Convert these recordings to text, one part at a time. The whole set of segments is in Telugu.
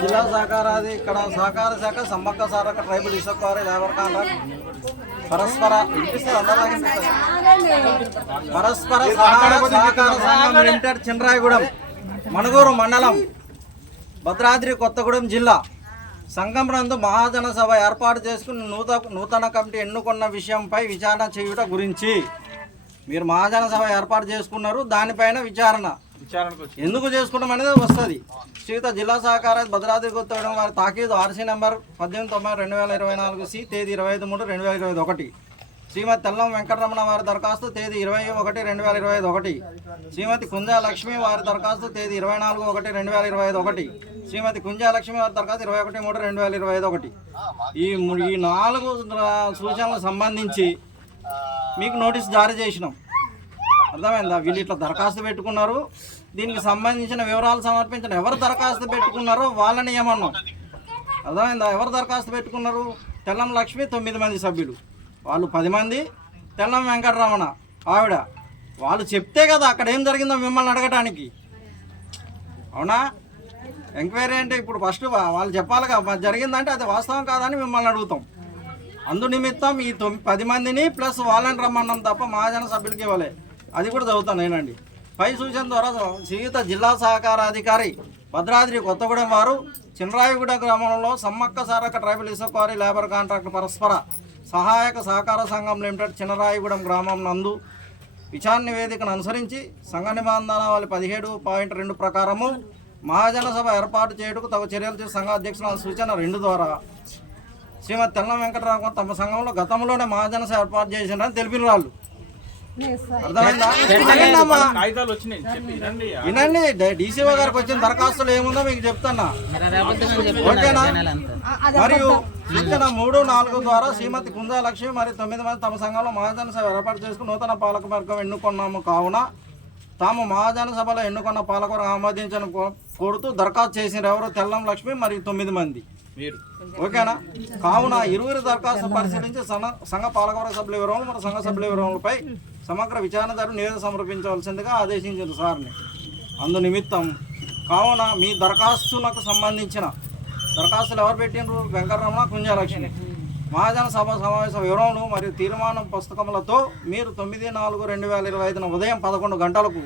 జిల్లా సహకారాది ఇక్కడ సహకార శాఖ సమ్మక్క సారక ట్రైబల్ ఇసుక్వారి లేబర్ కాంట్రాక్ట్ పరస్పర పరస్పర సహాయ సహకార సంఘం లిమిటెడ్ చిండ్రాయగూడెం మణుగూరు మండలం భద్రాద్రి కొత్తగూడెం జిల్లా. సంఘం నందు మహాజన సభ ఏర్పాటు చేసుకుని నూత నూతన కమిటీ ఎన్నుకున్న విషయంపై విచారణ చేయుట గురించి మీరు మహాజన సభ ఏర్పాటు చేసుకున్నారు దానిపైన విచారణ. ఎందుకు చేసుకున్నాం అనేది వస్తుంది. శ్రీయుత జిల్లా సహకార భద్రాద్రి కొత్తగూడెం వారి తాకీదు ఆర్సీ నెంబర్ పద్దెనిమిది తొంభై రెండు వేల ఇరవై నాలుగు సి తేదీ ఇరవై ఐదు మూడు రెండు వేల ఇరవై ఐదు ఒకటి. శ్రీమతి తెల్లం వెంకటరమణ వారి దరఖాస్తు తేదీ ఇరవై ఒకటి రెండు వేల ఇరవై ఐదు ఒకటి. శ్రీమతి కుంజా లక్ష్మి వారి దరఖాస్తు తేదీ ఇరవై నాలుగు ఒకటి రెండు వేల ఇరవై ఐదు ఒకటి. శ్రీమతి కుంజా లక్ష్మి వారి దరఖాస్తు ఇరవై ఒకటి మూడు రెండు వేల ఇరవై ఐదు ఒకటి. ఈ ఈ నాలుగు సూచనలకు సంబంధించి మీకు నోటీస్ జారీ చేసినాం. అర్థమైందా? వీళ్ళు ఇట్లా దరఖాస్తు పెట్టుకున్నారు. దీనికి సంబంధించిన వివరాలు సమర్పించిన ఎవరు దరఖాస్తు పెట్టుకున్నారో వాళ్ళని ఏమన్నాం? అర్థమైందా? ఎవరు దరఖాస్తు పెట్టుకున్నారు? తెల్లం లక్ష్మి తొమ్మిది మంది సభ్యులు. వాళ్ళు పది మంది. తెల్లం వెంకటరమణ ఆవిడ. వాళ్ళు చెప్తే కదా అక్కడ ఏం జరిగిందో మిమ్మల్ని అడగటానికి. అవునా? ఎంక్వైరీ అంటే ఇప్పుడు ఫస్ట్ వాళ్ళు చెప్పాలిగా జరిగిందంటే అది వాస్తవం కాదని మిమ్మల్ని అడుగుతాం. అందు నిమిత్తం ఈ తొమ్మిది పది మందిని ప్లస్ వాళ్ళని రమ్మన్నాం తప్ప మహాజన సభ్యులకి ఇవ్వలే. అది కూడా చదువుతాను నేనండి. పై సూచన ద్వారా శ్రీయుత జిల్లా సహకారాధికారి భద్రాద్రి కొత్తగూడెం వారు చినరాయగూడ గ్రామంలో సమ్మక్క సారక ట్రైబల్ ఇసుకారి లేబర్ కాంట్రాక్ట్ పరస్పర సహాయక సహకార సంఘం లిమిటెడ్ చినరాయగూడెం గ్రామం నందు విచారణ నివేదికను అనుసరించి సంఘ నిబంధనావళి పదిహేడు పాయింట్ రెండు ప్రకారము మహాజన సభ ఏర్పాటు చేయుటకు తగు చర్యలు చేసి సంఘ అధ్యక్షుల సూచన రెండు ద్వారా శ్రీమతి తెల్లం వెంకటరామ తమ సంఘంలో గతంలోనే మహాజన ఏర్పాటు చేసినారని తెలిపిన వాళ్ళు. వినండి డీసీఓ గారికి వచ్చిన దరఖాస్తులు ఏముందో మీకు చెప్తున్నా. ఓకేనా? మరియు సూచన మూడు నాలుగు ద్వారా శ్రీమతి కుందా లక్ష్మి మరియు తొమ్మిది మంది తమ సంఘంలో మహాజన సభ ఏర్పాటు చేసుకుని నూతన పాలక వర్గం ఎన్నుకున్నాము కావున తాము మహాజన సభలో ఎన్నుకున్న పాలకవర్గం ఆమోదించని కో- కోరుతూ దరఖాస్తు చేసిన ఎవరు? తెల్లం లక్ష్మి మరియు తొమ్మిది మంది. ఓకేనా? కావున ఇరువురు దరఖాస్తు పరిశీలించి సంఘ సంఘ పాలకవర్గ సభ్యుల వివరాలు మరియు సంఘ సభ్యుల వివరాలపై సమగ్ర విచారణ ద్వారా నివేదిక సమర్పించవలసిందిగా ఆదేశించారు సార్ని. అందు నిమిత్తం కావున మీ దరఖాస్తులకు సంబంధించిన దరఖాస్తులు ఎవరు పెట్టినరు వెంకటరమణ కుంజలక్ష్మి. మహాజన సభ సమావేశ వివరాలు మరియు తీర్మానం పుస్తకములతో మీరు తొమ్మిది నాలుగు రెండు వేల ఇరవై ఐదున ఉదయం పదకొండు గంటలకు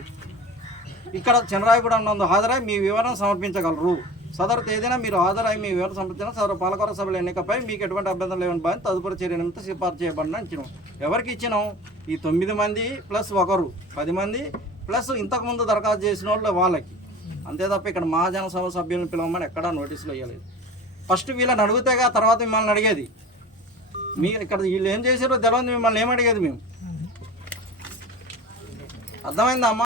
ఇక్కడ చంద్రాయగూడెం నందు హాజరై మీ వివరణ సమర్పించగలరు. సదరు తేదీన మీరు హాజరై మీ వివరణ సమర్పించిన సదరు పాలకవర్గ సభల ఎన్నికపై మీకు ఎటువంటి అభ్యంతరం లేవని భావించి తదుపరి చర్య నిమిత్తం సిఫార్సు చేయబడిన ఇచ్చినాం ఎవరికి ఇచ్చినాం? ఈ తొమ్మిది మంది ప్లస్ ఒకరు పది మంది ప్లస్ ఇంతకుముందు దరఖాస్తు చేసిన వాళ్ళు వాళ్ళకి. అంతే తప్ప ఇక్కడ మహాజన సభ సభ్యులను పిలవమని ఎక్కడా నోటీసులు వేయలేదు ఫస్ట్ వీళ్ళని అడిగితేగా తర్వాత మిమ్మల్ని అడిగేది. మీ ఇక్కడ వీళ్ళు ఏం చేశారో తెలియదు మిమ్మల్ని ఏం అడిగేది మేము? అర్థమైందా అమ్మా?